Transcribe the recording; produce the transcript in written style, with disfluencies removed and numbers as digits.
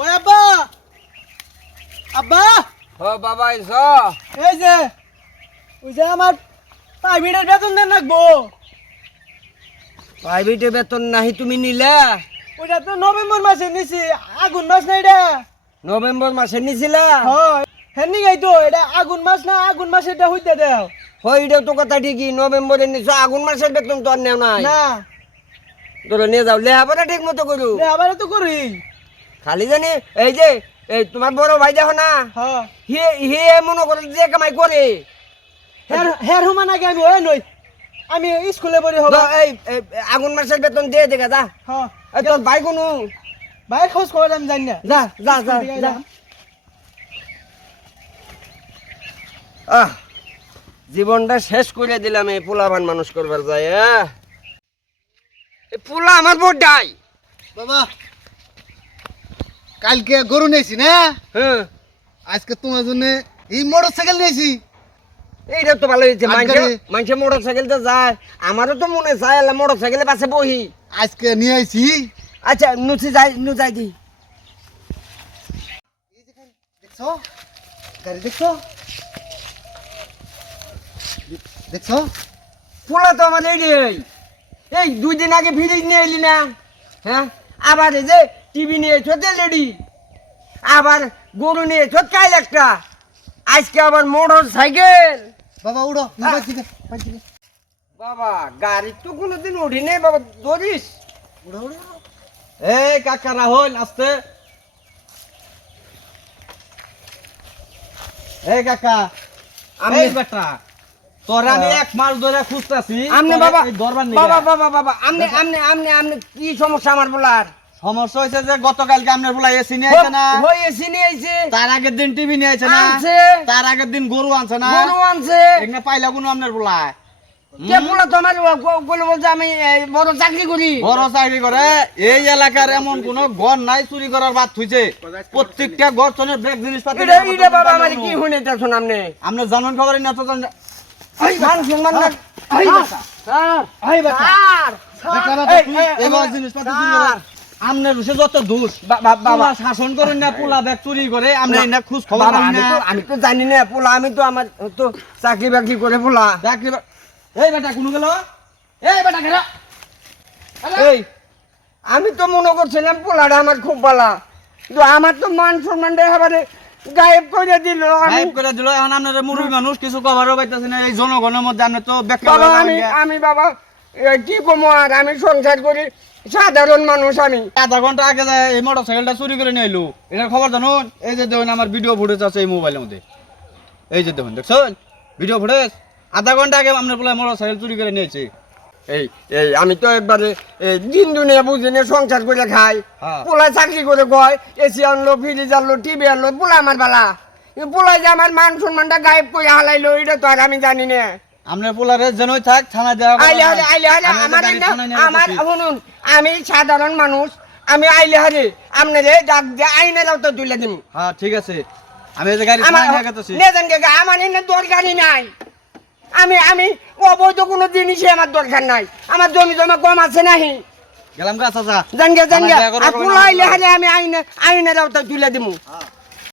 ওই আব্বা আব্বা ও বাবা এস এই যে ওই যে আমার প্রাইভেটের বেতন দেন রাখবো। প্রাইভেটে বেতন নাহি তুমি নিলা? ওইটা তো নভেম্বর মাসে নিছি, আগুন মাস না এটা। নভেম্বর মাসে নিছিলা? হয় হ্যাঁ নিগাই তো, এটা আগুন মাস না, আগুন মাসে এটা হইতে দেও হয় এটা তো কথা ঠিকই, নভেম্বরে নিছো, আগুন মাসের বেতন তো আর নেও নাই। না। ধরো নিয়ে যাও, লেহাপড়া ঠিক মতো করু। আবার তো করি। খালি জানি এই যে এই তোমার বড় ভাই দেখো না, হ্যাঁ হে হে মনে করে যে কামাই করে। হের হুমান আগে আমি ওই নই, আমি স্কুলে পড়ি হবো। এই এই আগুন মাসের বেতন দিয়ে দেখা যা। হ্যাঁ এই তোর ভাই কোনো ভাই খোঁজ খবর আমি জানি না। যা যা যা যা। জীবনটা শেষ করে দিলাম এই পোলাবান মানুষ করবার যায়। এই পোলা আমার বোর্ডাই। বাবা কালকে গরু নিয়েছি না, হ্যাঁ আজকে তোমার জন্য এই মোটর সাইকেল নিয়েছি। এইটা তো ভালো হয়েছে, আজকে- মানুষে মোটর সাইকেলতে যায়, আমারও তো মনে চায় মোটর সাইকেলে পাশে বহি। আজকে নিয়ে আইছি। আচ্ছা নুচি যাই নু যাই দি। দেখছো গাড়ি, দেখছো দেখছো পোলা তো আমার এই 2 দিন আগে ফ্রিজ নিয়ে এলি না, হ্যাঁ আবার এই যে টিভি নিয়ে এসো লেডি, আবার গরু নিয়ে এসো কাল একটা, আজকে আবার মোটর সাইকেল। বাবা উড়ো মোবাইল থেকে বাবা গাড়ি তো কোনোদিন উঠি নেই বাবা, ধরিস। উড়ো উড়ো উড়ো। এই কাকা রাহুল আসতে। এই কাকা আমি এই বেটা, তোর আমি 1 মাস ধরে খুঁজতাছি। আমনে তোরে বাবা এই দরবার নিগা। বাবা বাবা বাবা আমনে আমনে আমনে আমনে কি সমস্যা আমার বলার? সমস্যা হয়েছে যে গতকালকে আপনার বলা এসি নিয়ে আইছে না, হয়েছি নিয়ে আইছে, তার আগের দিন টিভি নিয়ে আইছে না, আনছে, তার আগের দিন গরু আনছে না, গরু আনছে। এখানে পাইলা কোনো আপনার বলা কে পোলা তো আমার বলে বলছে আমি বড় চাকরি করি। বড় চাকরি করে। এই এলাকার এমন কোন ঘর নাই চুরি করার বাদ হইছে, প্রত্যেকটা ঘর চনের ব্রেক জিনিসপাতি। এটা বাবা আমার কি শুনে দেখুন আপনি? আপনি জানেন খবরই না তো জানেন। মান সম্মান না। এই বেটা, স্যার এই বেটা, স্যার বেটা বেটা, এই, তুই এই, এবার এই, জিনিসপাতি স্যার। চুরি করে আমনের রুশে যত দোষ। বাবা বাবা শাসন করুন না, পোলা ব্যাগ চুরি করে আপনি না খোঁজ খবর বাবা পান না। আমি তো জানি না পোলা, আমি তো আমার তো চাকরি বাকরি করে পোলা। চাকরি এই বেটা কোন গেল? এই বেটা গেল। এই আমি তো মনে করছিলাম পোলাটা আমার খুব ভালো, কিন্তু আমার তো মান সম্মানটা এবারে গায়েব করে দিল। গায়েব করে দিল। এখন আপনার মুরব্বী মানুষ কিছু কভারও পাইতেছে না এই জনগণের মধ্যে। আপনি তো বেকার বাবা আমি বাবা কি কমো, আর আমি সংসার করি, সাধারণ মানুষ আমি। আধা ঘন্টা আগে যায় এই মোটর সাইকেলটা চুরি করে নিয়ে এলো। এটার খবর জানুন? এই যে দেখুন আমার ভিডিও ফুটেজ আছে এই মোবাইলের মধ্যে, এই যে দেখুন, দেখছেন ভিডিও ফুটেজ? আধা ঘন্টা আগে আপনার বলে মোটর সাইকেল চুরি করে নিয়েছে। এই এই আমি তো একবারে দিন দুনিয়া বুঝিনে সংসার করে খাই। হ্যাঁ। পোলা চাকরি করে গয়, এসি আনলো, ফ্রিজ আনলো, টিভি আনলো, পোলা আমার বালা। পোলাই যে আমার মান সম্মানটা গায়েব করে হালাইলো, এটা তো আর আমি জানি না। আপনার পোলারে যেনই থাক থানা দেওয়া আইলে হারে আমার শুনুন, আমি সাধারণ মানুষ, আমি আইলে হারে আপনারে ডাক দিয়ে আইনের তো তুলে দিন। হ্যাঁ ঠিক আছে, আমি এই যে গাড়ি আমার থানায় নিয়ে গেতেছি। নেজান কে আমার এনে দরকারই নাই। আমি অবৈধ কোনো জিনিসই আমার দরকার নাই। আমার জমি জমা কম আছে নাহি, গেলাম গা চাচা। জানগে আমার দেখা করার আর কোনো পোলা আইলে না। হারে আমি আইনের তো তুলে দিমু। হ্যাঁ।